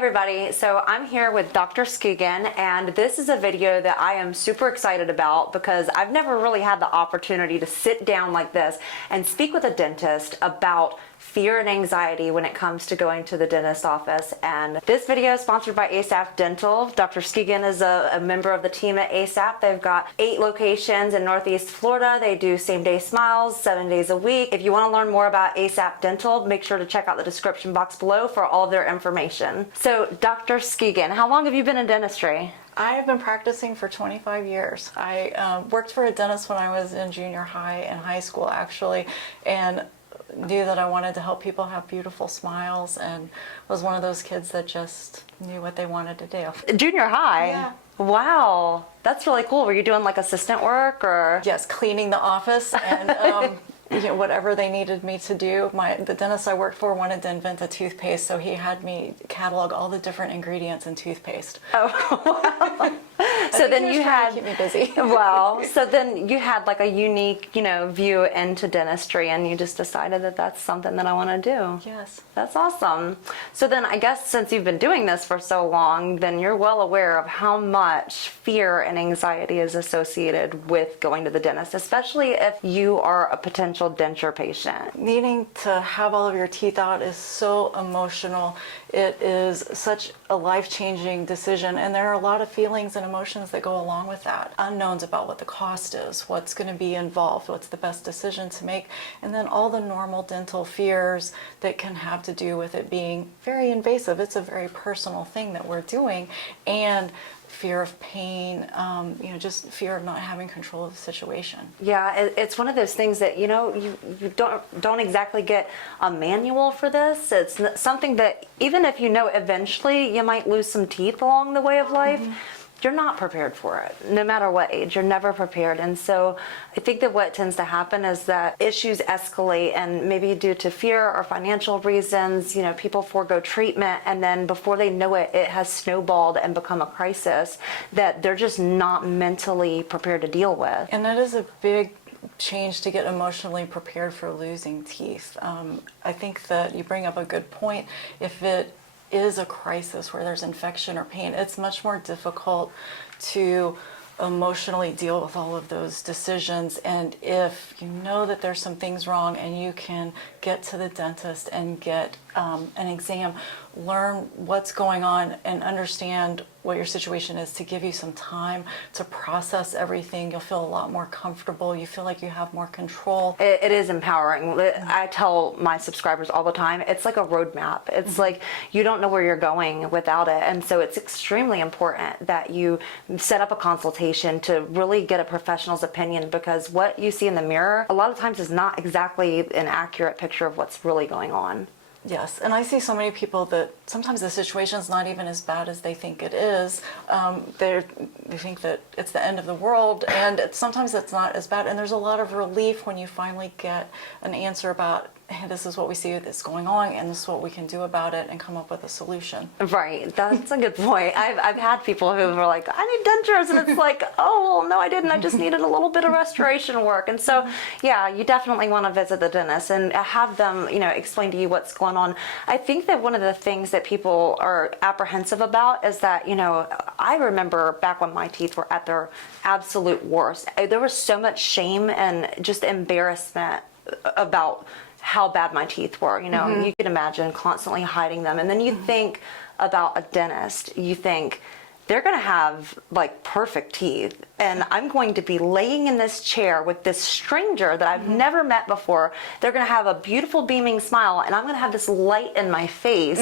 everybody, so I'm here with Dr. Skigen, and this is a video that I am super excited about because I've never really had the opportunity to sit down like this and speak with a dentist about fear and anxiety when it comes to going to the dentist office. And this video is sponsored by ASAP Dental. Dr. Skigen is a member of the team at ASAP. They've got 8 locations in Northeast Florida. They do same-day smiles 7 days a week. If you want to learn more about ASAP Dental, make sure to check out the description box below for all of their information. So Dr. Skigen, how long have you been in dentistry? I have been practicing for 25 years. I worked for a dentist when I was in junior high and high school, actually, and knew that I wanted to help people have beautiful smiles, and was one of those kids that just knew what they wanted to do. Junior high? Yeah. Wow, that's really cool. Were you doing like assistant work or? Yes, cleaning the office and whatever they needed me to do. The dentist I worked for wanted to invent a toothpaste, so he had me catalog all the different ingredients in toothpaste. Oh, so then you had, keep me busy. Wow. So then you had like a unique, view into dentistry, and you just decided that that's something that I want to do. Yes. That's awesome. So then I guess since you've been doing this for so long, then you're well aware of how much fear and anxiety is associated with going to the dentist, especially if you are a potential denture patient. Needing to have all of your teeth out is so emotional. It is such a life-changing decision, and there are a lot of feelings and emotions that go along with that. Unknowns about what the cost is, what's going to be involved, what's the best decision to make, and then all the normal dental fears that can have to do with it being very invasive. It's a very personal thing that we're doing, and fear of pain, just fear of not having control of the situation. Yeah, it's one of those things that, you don't exactly get a manual for this. It's something that even if eventually you might lose some teeth along the way of life, you're not prepared for it. No matter what age, you're never prepared. And so I think that what tends to happen is that issues escalate, and maybe due to fear or financial reasons, people forego treatment, and then before they know it, it has snowballed and become a crisis that they're just not mentally prepared to deal with. And that is a big change, to get emotionally prepared for losing teeth. I think that you bring up a good point. If it is a crisis where there's infection or pain, it's much more difficult to emotionally deal with all of those decisions. And if you know that there's some things wrong, and you can get to the dentist and get an exam, learn what's going on and understand what your situation is, to give you some time to process everything, you'll feel a lot more comfortable. You feel like you have more control. It is empowering. I tell my subscribers all the time, it's like a roadmap. It's like you don't know where you're going without it. And so it's extremely important that you set up a consultation to really get a professional's opinion, because what you see in the mirror a lot of times is not exactly an accurate picture of what's really going on. Yes, and I see so many people that sometimes the situation's not even as bad as they think it is. They think that it's the end of the world, and sometimes it's not as bad. And there's a lot of relief when you finally get an answer about, hey, this is what we see that's going on, and this is what we can do about it, and come up with a solution. Right, that's a good point. I've had people who were like, I need dentures, and it's like, oh, well, no, I didn't. I just needed a little bit of restoration work. And so, yeah, you definitely want to visit the dentist and have them, explain to you what's going on. I think that one of the things that people are apprehensive about is that, I remember back when my teeth were at their absolute worst, there was so much shame and just embarrassment about how bad my teeth were. You can imagine constantly hiding them. And then you think about a dentist, you think they're going to have like perfect teeth, and I'm going to be laying in this chair with this stranger that I've never met before. They're going to have a beautiful beaming smile, and I'm going to have this light in my face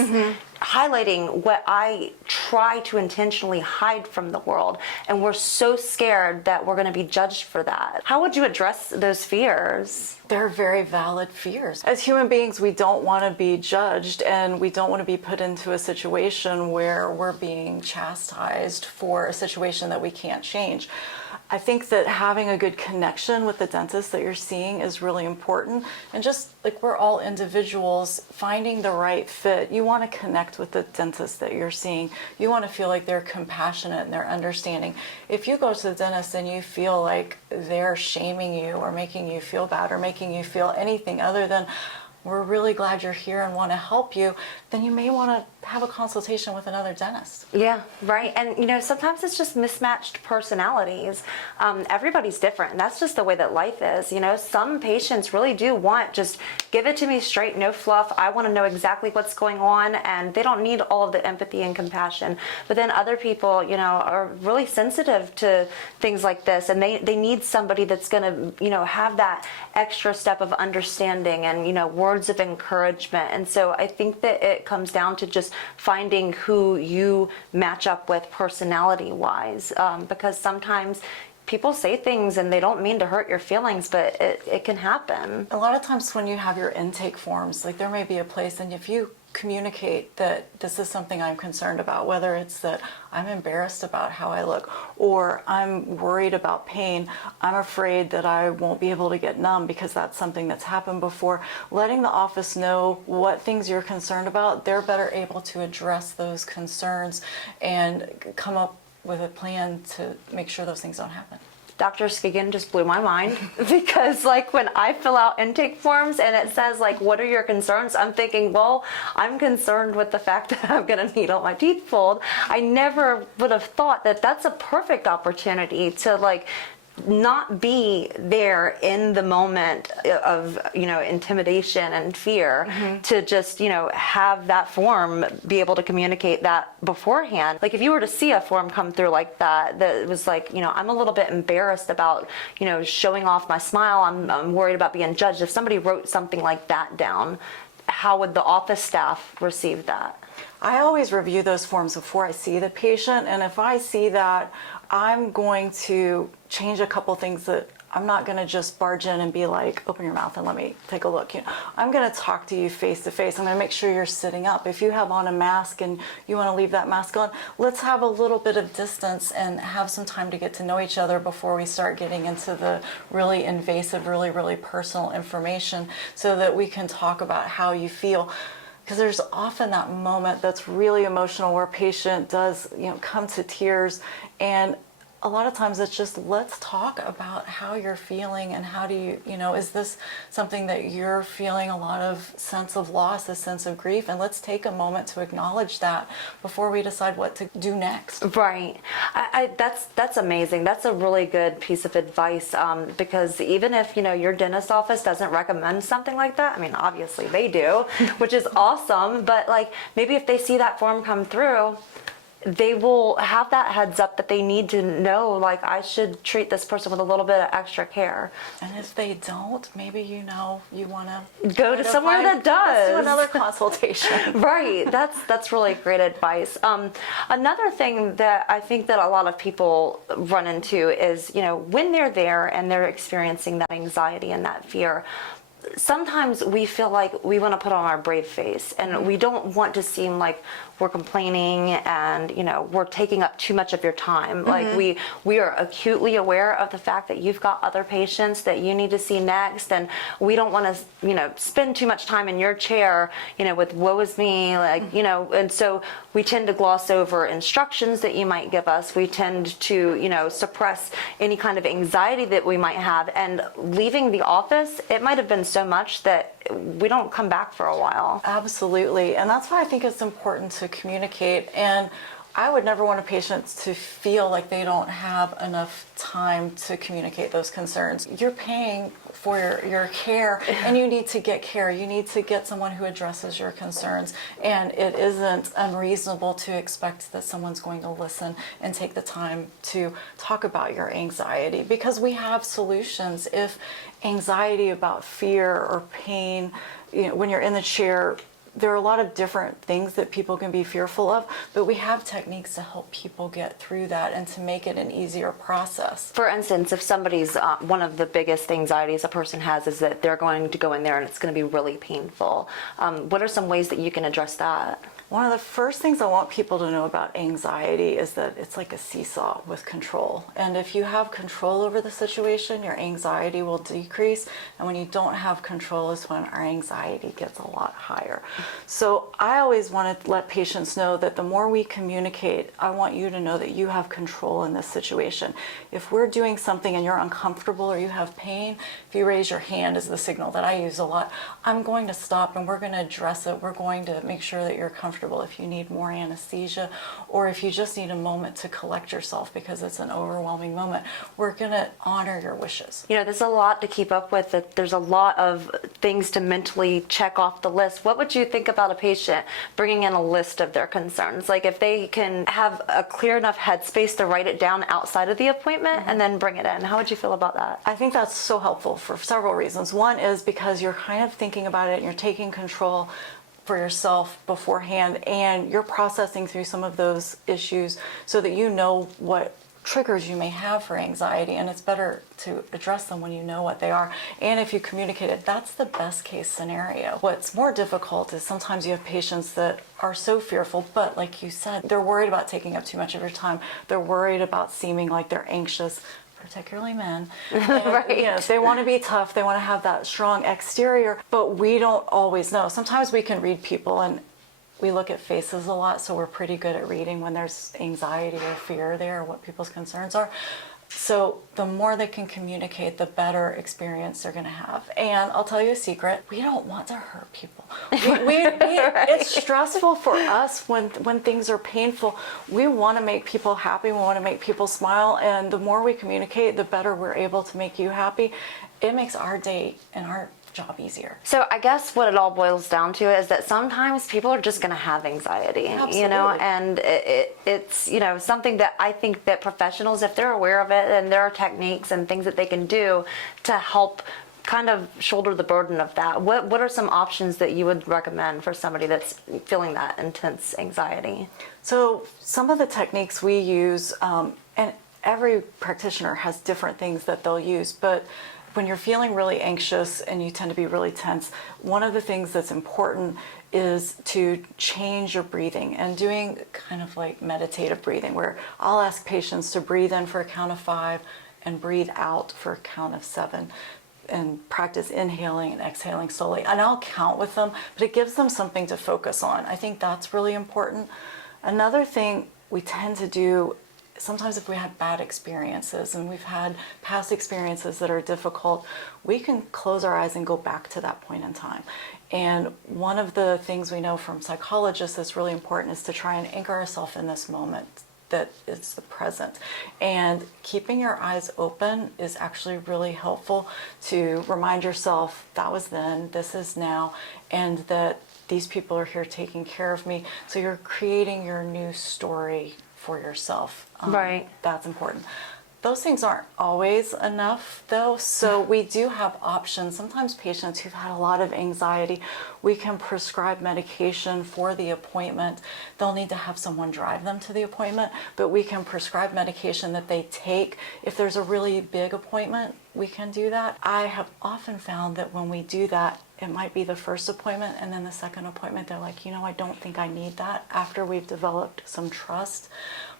highlighting what I try to intentionally hide from the world. And we're so scared that we're going to be judged for that. How would you address those fears? They're very valid fears. As human beings, we don't want to be judged, and we don't want to be put into a situation where we're being chastised for a situation that we can't change. I think that having a good connection with the dentist that you're seeing is really important. And just like we're all individuals, finding the right fit, you want to connect with the dentist that you're seeing. You want to feel like they're compassionate and they're understanding. If you go to the dentist and you feel like they're shaming you or making you feel bad or making you feel anything other than, we're really glad you're here and want to help you, then you may want to have a consultation with another dentist. Yeah, right. And sometimes it's just mismatched personalities. Everybody's different, and that's just the way that life is. Some patients really do want just give it to me straight, no fluff. I want to know exactly what's going on, and they don't need all of the empathy and compassion. But then other people, are really sensitive to things like this, and they need somebody that's going to, have that extra step of understanding and, words of encouragement. And so I think that it comes down to just finding who you match up with personality wise, because sometimes people say things and they don't mean to hurt your feelings, but it can happen. A lot of times when you have your intake forms, like there may be a place, and if you communicate that this is something I'm concerned about, whether it's that I'm embarrassed about how I look, or I'm worried about pain, I'm afraid that I won't be able to get numb because that's something that's happened before, letting the office know what things you're concerned about, they're better able to address those concerns and come up with a plan to make sure those things don't happen. Dr. Skigen just blew my mind because when I fill out intake forms and it says what are your concerns, I'm thinking, well, I'm concerned with the fact that I'm going to need all my teeth pulled. I never would have thought that that's a perfect opportunity to not be there in the moment of intimidation and fear, to just have that form be able to communicate that beforehand. If you were to see a form come through like that was I'm a little bit embarrassed about showing off my smile, I'm worried about being judged. If somebody wrote something like that down, how would the office staff receive that? I always review those forms before I see the patient, and if I see that, I'm going to change a couple things. That I'm not going to just barge in and be like, open your mouth and let me take a look. I'm going to talk to you face to face. I'm going to make sure you're sitting up. If you have on a mask and you want to leave that mask on, let's have a little bit of distance and have some time to get to know each other before we start getting into the really invasive, really, really personal information, so that we can talk about how you feel. Because there's often that moment that's really emotional where a patient does, come to tears, and a lot of times it's just, let's talk about how you're feeling and how do you, is this something that you're feeling a lot of sense of loss, a sense of grief, and let's take a moment to acknowledge that before we decide what to do next. Right. That's amazing. That's a really good piece of advice, because even if, your dentist office doesn't recommend something like that, I mean, obviously they do, which is awesome, but maybe if they see that form come through, they will have that heads up that they need to know, I should treat this person with a little bit of extra care. And if they don't, maybe you want to go to somewhere that does. Do another consultation. Right. That's really great advice. Another thing that I think that a lot of people run into is, when they're there and they're experiencing that anxiety and that fear, sometimes we feel like we want to put on our brave face, and we don't want to seem like we're complaining and we're taking up too much of your time. We are acutely aware of the fact that you've got other patients that you need to see next, and we don't want to spend too much time in your chair with woe is me, and so we tend to gloss over instructions that you might give us. We tend to suppress any kind of anxiety that we might have, and leaving the office, it might have been so much that we don't come back for a while. Absolutely. And that's why I think it's important to communicate. And I would never want a patient to feel like they don't have enough time to communicate those concerns. You're paying for your care, and you need to get care. You need to get someone who addresses your concerns. And it isn't unreasonable to expect that someone's going to listen and take the time to talk about your anxiety, because we have solutions. If anxiety about fear or pain, when you're in the chair, there are a lot of different things that people can be fearful of, but we have techniques to help people get through that and to make it an easier process. For instance, if somebody's, one of the biggest anxieties a person has is that they're going to go in there and it's going to be really painful. What are some ways that you can address that? One of the first things I want people to know about anxiety is that it's like a seesaw with control. And if you have control over the situation, your anxiety will decrease. And when you don't have control is when our anxiety gets a lot higher. So I always want to let patients know that the more we communicate, I want you to know that you have control in this situation. If we're doing something and you're uncomfortable or you have pain, if you raise your hand is the signal that I use a lot. I'm going to stop and we're going to address it. We're going to make sure that you're comfortable comfortable, if you need more anesthesia, or if you just need a moment to collect yourself because it's an overwhelming moment, we're going to honor your wishes. You know, there's a lot to keep up with. There's a lot of things to mentally check off the list. What would you think about a patient bringing in a list of their concerns? Like if they can have a clear enough headspace to write it down outside of the appointment and then bring it in. How would you feel about that? I think that's so helpful for several reasons. One is because you're kind of thinking about it and you're taking control for yourself beforehand, and you're processing through some of those issues so that you know what triggers you may have for anxiety, and it's better to address them when you know what they are. And if you communicate it, that's the best case scenario. What's more difficult is sometimes you have patients that are so fearful, but like you said, they're worried about taking up too much of your time. They're worried about seeming like they're anxious, particularly men. And, Right. you know, they want to be tough, they want to have that strong exterior, but we don't always know. Sometimes we can read people, and we look at faces a lot, so we're pretty good at reading when there's anxiety or fear there, or what people's concerns are. So the more they can communicate, the better experience they're going to have. And I'll tell you a secret, we don't want to hurt people. It's stressful for us when things are painful. We want to make people happy, we want to make people smile, and the more we communicate, the better we're able to make you happy. It makes our day and our job easier. So I guess what it all boils down to is that sometimes people are just going to have anxiety, Absolutely. you know, and it's, you know, something that I think that professionals, if they're aware of it, and there are techniques and things that they can do to help kind of shoulder the burden of that. What are some options that you would recommend for somebody that's feeling that intense anxiety? So some of the techniques we use, and every practitioner has different things that they'll use, but when you're feeling really anxious and you tend to be really tense, one of the things that's important is to change your breathing and doing kind of like meditative breathing, where I'll ask patients to breathe in for a count of 5 and breathe out for a count of 7, and practice inhaling and exhaling slowly. And I'll count with them, but it gives them something to focus on. I think that's really important. Another thing we tend to do, sometimes if we had bad experiences and we've had past experiences that are difficult, we can close our eyes and go back to that point in time. And one of the things we know from psychologists that's really important is to try and anchor ourselves in this moment, that it's the present. And keeping your eyes open is actually really helpful to remind yourself that was then, this is now, and that these people are here taking care of me. So you're creating your new story for yourself. Right. That's important. Those things aren't always enough though, so we do have options. Sometimes patients who've had a lot of anxiety, we can prescribe medication for the appointment. They'll need to have someone drive them to the appointment, but we can prescribe medication that they take. If there's a really big appointment, we can do that. I have often found that when we do that, it might be the first appointment, and then the second appointment, they're like, you know, I don't think I need that, after we've developed some trust.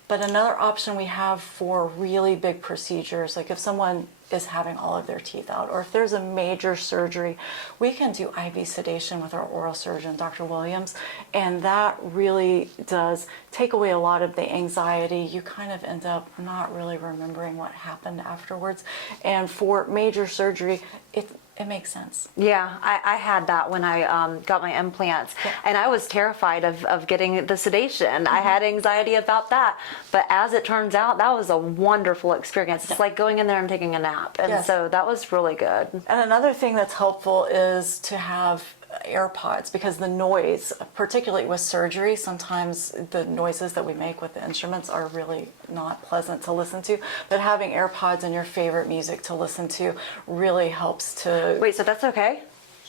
But another option we have for really big procedures, like if someone is having all of their teeth out, or if there's a major surgery, we can do IV sedation with our oral surgeon, Dr. Williams, and that really does take away a lot of the anxiety. You kind of end up not really remembering what happened afterwards. And for major surgery, it makes sense. Yeah, I had that when I got my implants, and I was terrified of getting the sedation. I had anxiety about that, but as it turns out, that was a wonderful experience. It's like going in there and taking a nap, and so that was really good. And another thing that's helpful is to have AirPods, because the noise, particularly with surgery, sometimes the noises that we make with the instruments are really not pleasant to listen to, but having AirPods and your favorite music to listen to really helps to... Wait, so that's okay?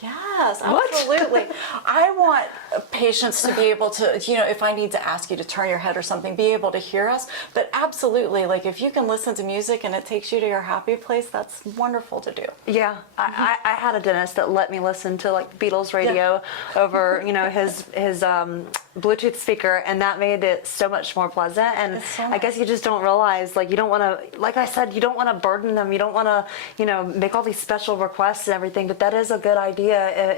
Yes, What? absolutely. I want patients to be able to, you know, if I need to ask you to turn your head or something, be able to hear us. But absolutely, like if you can listen to music and it takes you to your happy place, that's wonderful to do. Yeah, I had a dentist that let me listen to like Beatles radio over, you know, his Bluetooth speaker, and that made it so much more pleasant. And So I guess you just don't realize, like, you don't want to, like I said, you don't want to burden them. You don't want to, you know, make all these special requests and everything. But that is a good idea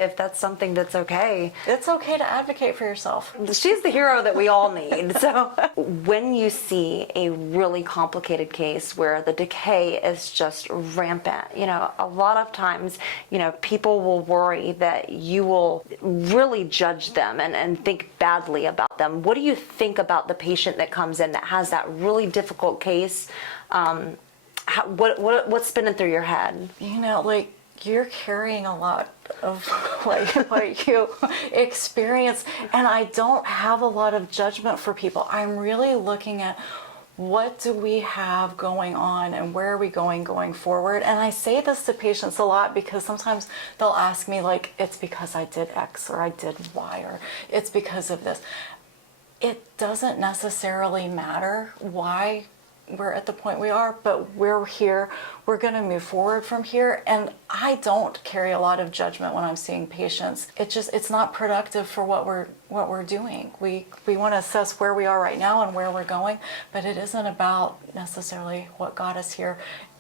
if that's something that's okay. It's okay to advocate for yourself. She's the hero that we all need. So when you see a really complicated case where the decay is just rampant, you know, a lot of times, you know, people will worry that you will really judge them and think bad badly about them. What do you think about the patient that comes in that has that really difficult case? What's spinning through your head? You know, like, you're carrying a lot of like what you experience, and I don't have a lot of judgment for people. I'm really looking at what do we have going on and where are we going forward. And I say this to patients a lot because sometimes they'll ask me, like, it's because I did X or I did Y or it's because of this. It doesn't necessarily matter why we're at the point we are, but we're here, we're going to move forward from here. And I don't carry a lot of judgment when I'm seeing patients. It's not productive for what we're doing. We want to assess where we are right now and where we're going, but it isn't about necessarily what got us here.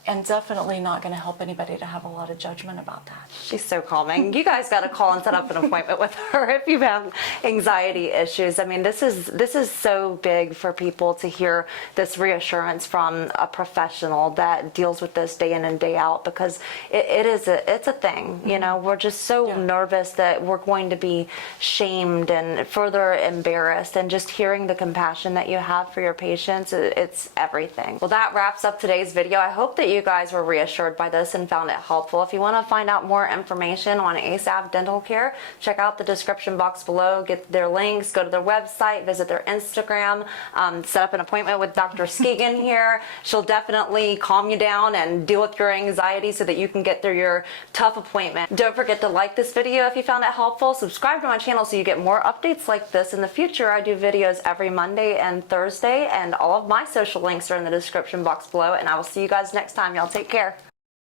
And definitely not going to help anybody to have a lot of judgment about that. She's so calming. You guys got to call and set up an appointment with her if you have anxiety issues. I mean, this is so big for people to hear this reassurance from a professional that deals with this day in and day out, because it's a thing. You know, we're just so nervous that we're going to be shamed and further embarrassed. And just hearing the compassion that you have for your patients, it's everything. Well, that wraps up today's video. I hope that you guys were reassured by this and found it helpful. If you want to find out more information on ASAP Dental Care, check out the description box below, get their links, go to their website, visit their Instagram, set up an appointment with Dr. Skigen here. She'll definitely calm you down and deal with your anxiety so that you can get through your tough appointment. Don't forget to like this video if you found it helpful. Subscribe to my channel so you get more updates like this in the future. I do videos every Monday and Thursday, and all of my social links are in the description box below, and I will see you guys next time. Y'all take care.